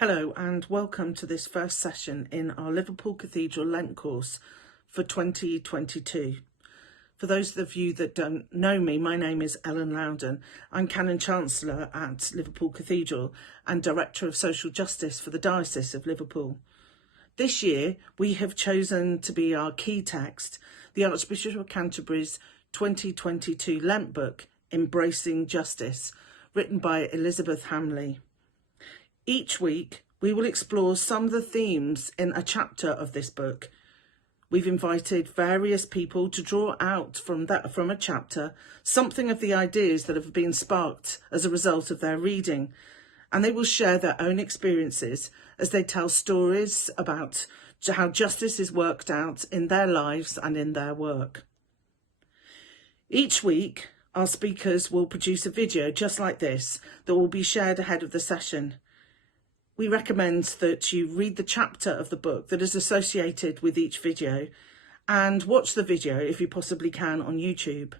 Hello and welcome to this first session in our Liverpool Cathedral Lent Course for 2022. For those of you that don't know me, my name is Loudon. I'm Canon Chancellor at Liverpool Cathedral and Director of Social Justice for the Diocese of Liverpool. This year we have chosen to be our key text, the Archbishop of Canterbury's 2022 Lent book, Embracing Justice, written by Isabelle Hamley. Each week, we will explore some of the themes in a chapter of this book. We've invited various people to draw out from a chapter something of the ideas that have been sparked as a result of their reading, and they will share their own experiences as they tell stories about how justice is worked out in their lives and in their work. Each week, our speakers will produce a video just like this that will be shared ahead of the session. We recommend that you read the chapter of the book that is associated with each video and watch the video if you possibly can on YouTube.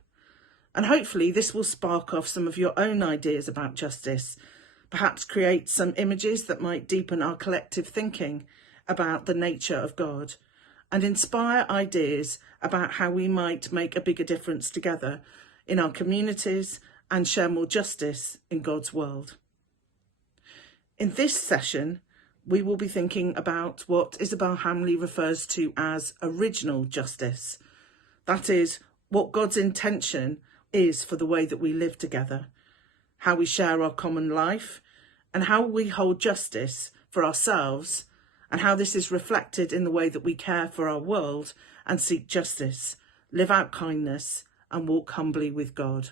And hopefully this will spark off some of your own ideas about justice, perhaps create some images that might deepen our collective thinking about the nature of God and inspire ideas about how we might make a bigger difference together in our communities and share more justice in God's world. In this session, we will be thinking about what Isabelle Hamley refers to as original justice. That is, what God's intention is for the way that we live together, how we share our common life, and how we hold justice for ourselves, and how this is reflected in the way that we care for our world and seek justice, live out kindness, and walk humbly with God.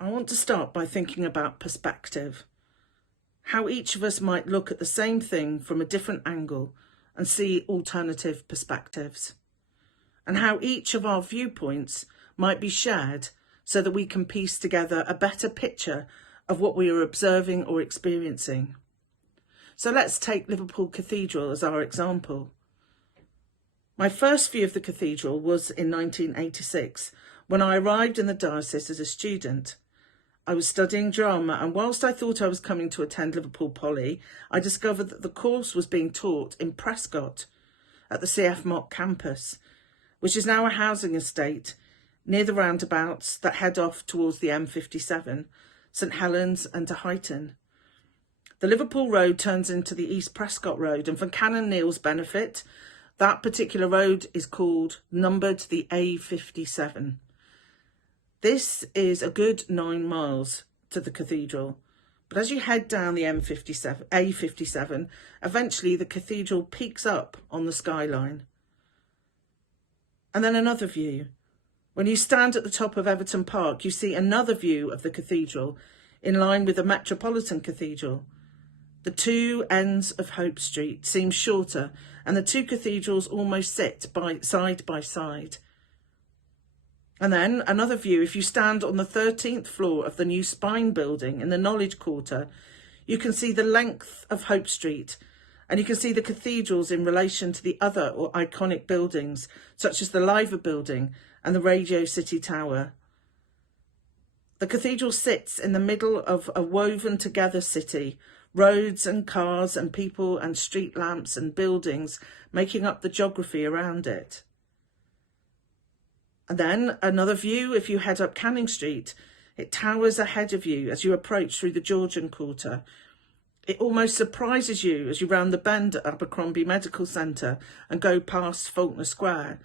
I want to start by thinking about perspective. How each of us might look at the same thing from a different angle and see alternative perspectives, and how each of our viewpoints might be shared so that we can piece together a better picture of what we are observing or experiencing. So let's take Liverpool Cathedral as our example. My first view of the cathedral was in 1986 when I arrived in the diocese as a student. I was studying drama, and whilst I thought I was coming to attend Liverpool Poly, I discovered that the course was being taught in Prescott at the CF Mock campus, which is now a housing estate near the roundabouts that head off towards the M57, St Helens and to Huyton. The Liverpool Road turns into the East Prescott Road, and for Canon Neil's benefit, that particular road is numbered the A57. This is a good 9 miles to the cathedral, but as you head down the A57, eventually the cathedral peaks up on the skyline. And then another view. When you stand at the top of Everton Park, you see another view of the cathedral in line with the Metropolitan Cathedral. The two ends of Hope Street seem shorter, and the two cathedrals almost sit side by side. And then another view, if you stand on the 13th floor of the new Spine building in the Knowledge Quarter, you can see the length of Hope Street, and you can see the cathedrals in relation to the other or iconic buildings, such as the Liver building and the Radio City Tower. The cathedral sits in the middle of a woven together city, roads and cars and people and street lamps and buildings making up the geography around it. And then another view, if you head up Canning Street, it towers ahead of you as you approach through the Georgian Quarter. It almost surprises you as you round the bend at Abercrombie Medical Centre and go past Faulkner Square.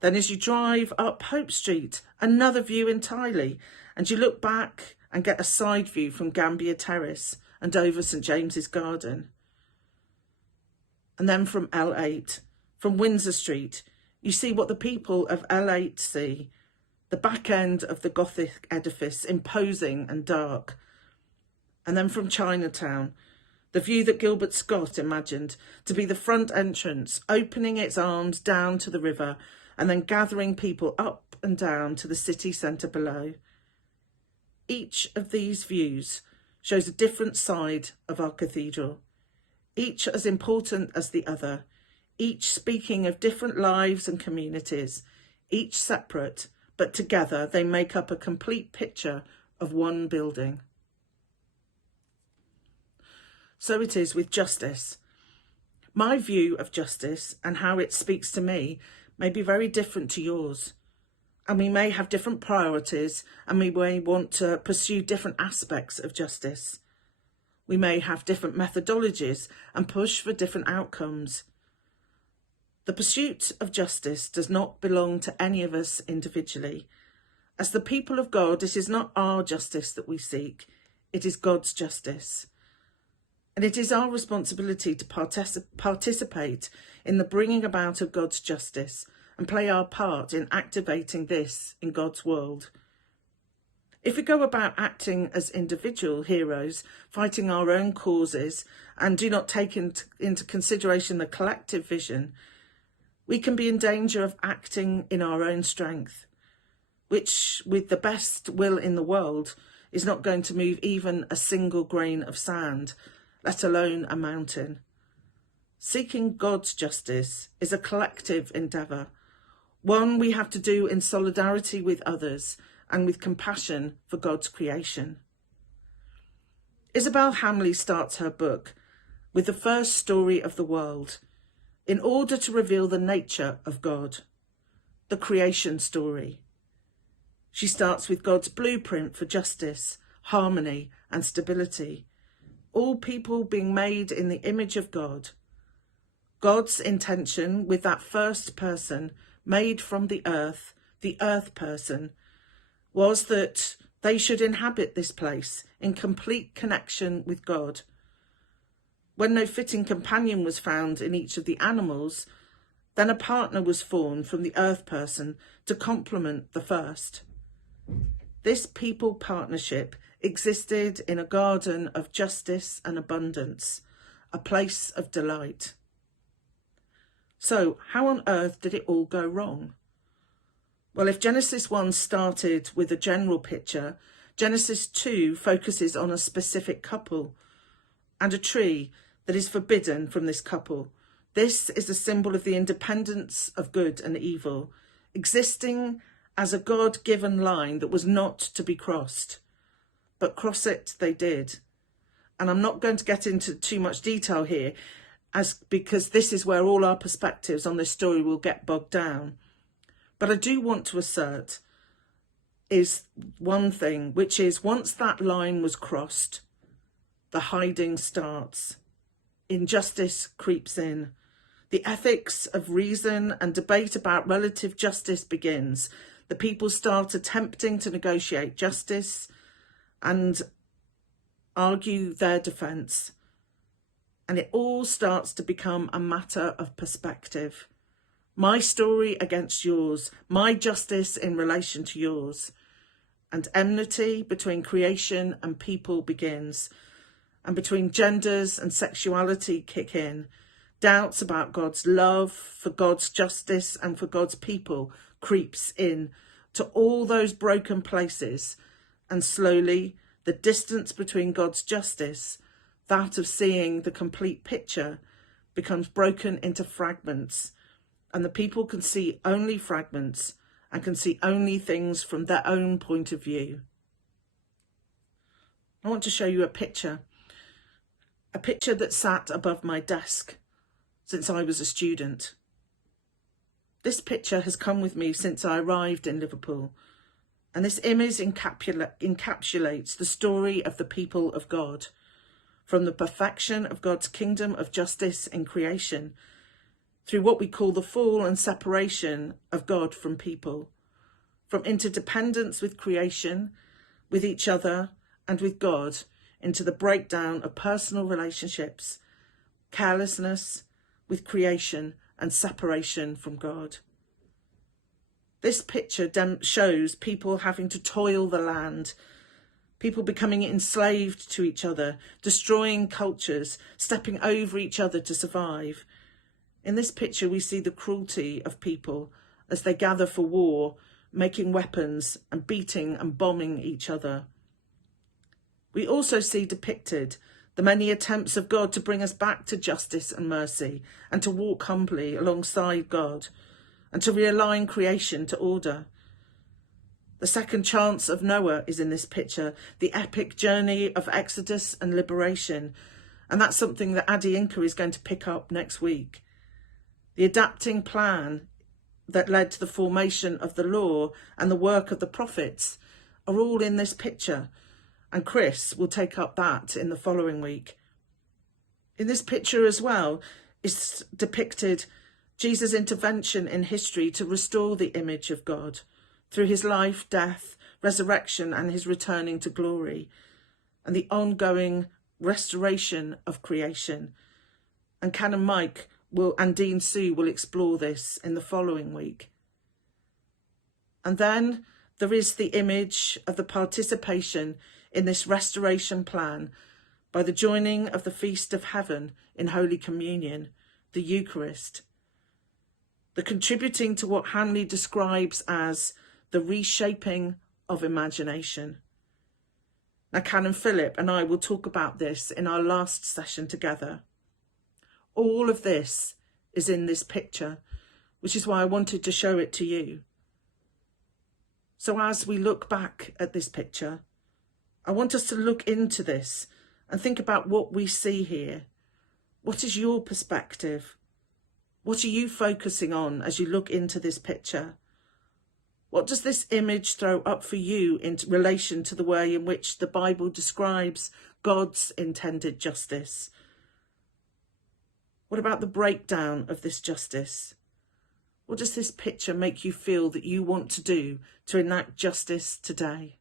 Then as you drive up Hope Street, another view entirely, and you look back and get a side view from Gambier Terrace and over St James's Garden. And then from L8, from Windsor Street, you see what the people of L8 see, the back end of the Gothic edifice, imposing and dark. And then from Chinatown, the view that Gilbert Scott imagined to be the front entrance, opening its arms down to the river and then gathering people up and down to the city centre below. Each of these views shows a different side of our cathedral, each as important as the other, each speaking of different lives and communities, each separate, but together they make up a complete picture of one building. So it is with justice. My view of justice and how it speaks to me may be very different to yours. And we may have different priorities, and we may want to pursue different aspects of justice. We may have different methodologies and push for different outcomes. The pursuit of justice does not belong to any of us individually. As the people of God, it is not our justice that we seek, it is God's justice. And it is our responsibility to participate in the bringing about of God's justice and play our part in activating this in God's world. If we go about acting as individual heroes, fighting our own causes, and do not take into consideration the collective vision, we can be in danger of acting in our own strength, which, with the best will in the world, is not going to move even a single grain of sand, let alone a mountain. Seeking God's justice is a collective endeavour, one we have to do in solidarity with others and with compassion for God's creation. Isabelle Hamley starts her book with the first story of the world in order to reveal the nature of God, the creation story. She starts with God's blueprint for justice, harmony and stability, all people being made in the image of God. God's intention with that first person made from the earth person, was that they should inhabit this place in complete connection with God. When no fitting companion was found in each of the animals, then a partner was formed from the earth person to complement the first. This people partnership existed in a garden of justice and abundance, a place of delight. So, how on earth did it all go wrong? Well, if Genesis 1 started with a general picture, Genesis 2 focuses on a specific couple and a tree that is forbidden from this couple. This is a symbol of the independence of good and evil, existing as a God-given line that was not to be crossed. But cross it they did. And I'm not going to get into too much detail here, because this is where all our perspectives on this story will get bogged down. But I do want to assert is one thing, which is once that line was crossed, the hiding starts. Injustice creeps in. The ethics of reason and debate about relative justice begins. The people start attempting to negotiate justice and argue their defence. And it all starts to become a matter of perspective. My story against yours, my justice in relation to yours. And enmity between creation and people begins. And between genders and sexuality kick in. Doubts about God's love, for God's justice and for God's people creeps in to all those broken places. And slowly, the distance between God's justice, that of seeing the complete picture, becomes broken into fragments, and the people can see only fragments and can see only things from their own point of view. I want to show you a picture that sat above my desk since I was a student. This picture has come with me since I arrived in Liverpool, and this image encapsulates the story of the people of God, from the perfection of God's kingdom of justice in creation, through what we call the fall and separation of God from people, from interdependence with creation, with each other and with God, into the breakdown of personal relationships, carelessness with creation and separation from God. This picture shows people having to toil the land, people becoming enslaved to each other, destroying cultures, stepping over each other to survive. In this picture, we see the cruelty of people as they gather for war, making weapons and beating and bombing each other. We also see depicted the many attempts of God to bring us back to justice and mercy, and to walk humbly alongside God, and to realign creation to order. The second chance of Noah is in this picture, the epic journey of exodus and liberation, And that's something that Adi Inca is going to pick up next week. The adapting plan that led to the formation of the law and the work of the prophets are all in this picture. And Chris will take up that in the following week. In this picture as well is depicted Jesus' intervention in history to restore the image of God through his life, death, resurrection, and his returning to glory, and the ongoing restoration of creation. And Canon Mike and Dean Sue will explore this in the following week. And then there is the image of the participation in this restoration plan by the joining of the Feast of Heaven in Holy Communion, the Eucharist, the contributing to what Hamley describes as the reshaping of imagination. Now, Canon Philip and I will talk about this in our last session together. All of this is in this picture, which is why I wanted to show it to you. So as we look back at this picture, I want us to look into this and think about what we see here. What is your perspective? What are you focusing on as you look into this picture? What does this image throw up for you in relation to the way in which the Bible describes God's intended justice? What about the breakdown of this justice? What does this picture make you feel that you want to do to enact justice today?